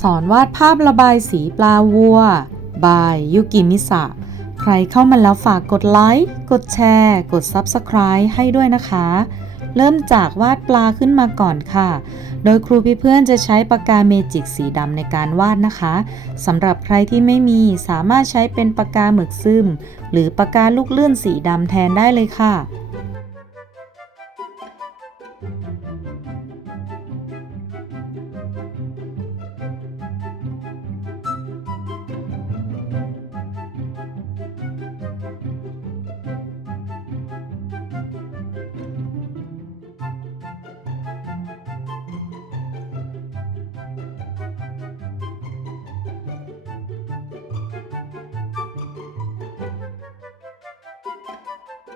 สอนวาดภาพระบายสีปลาวัว บายยุกิมิสะ ใครเข้ามาแล้วฝากกดไลค์ กดแชร์ กด Subscribe ให้ด้วยนะคะ เริ่มจากวาดปลาขึ้นมาก่อนค่ะ โดยครูพี่เพื่อนจะใช้ปากกาเมจิกสีดำในการวาดนะคะ สำหรับใครที่ไม่มีสามารถใช้เป็นปากกาหมึกซึม หรือปากกาลูกเลื่อนสีดำแทนได้เลยค่ะ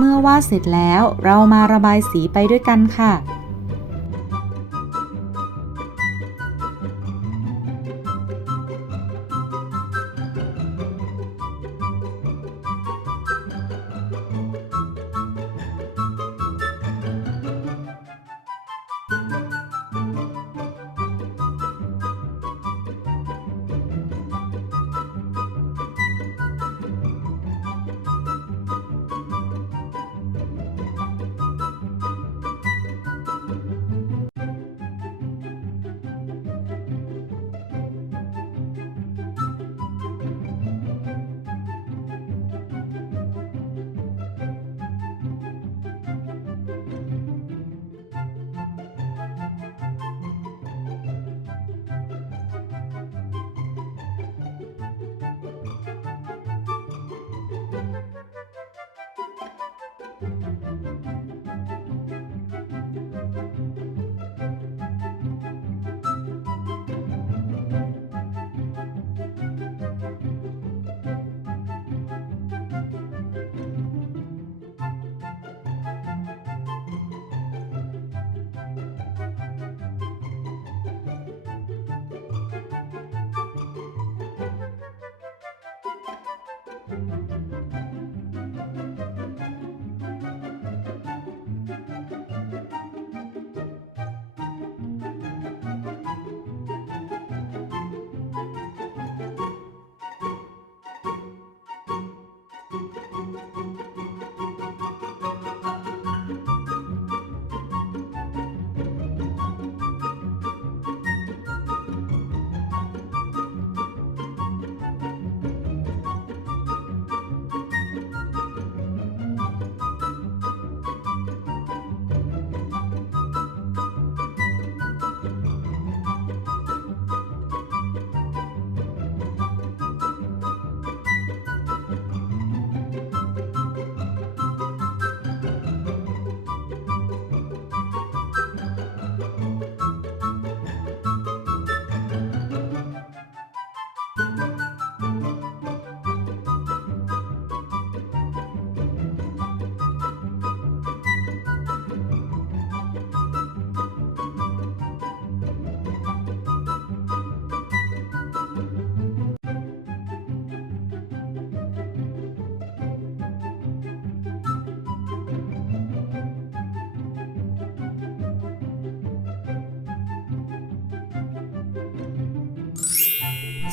เมื่อวาดเสร็จแล้วเรามาระบายสีไปด้วยกันค่ะ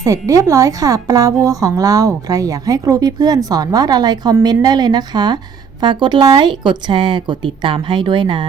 เสร็จเรียบร้อยค่ะ ปลาวัวของเรา ใครอยากให้ครูพี่เพื่อนสอนวาดอะไรคอมเมนต์ได้เลยนะคะ ฝากกดไลค์ กดแชร์ กดติดตามให้ด้วยนะ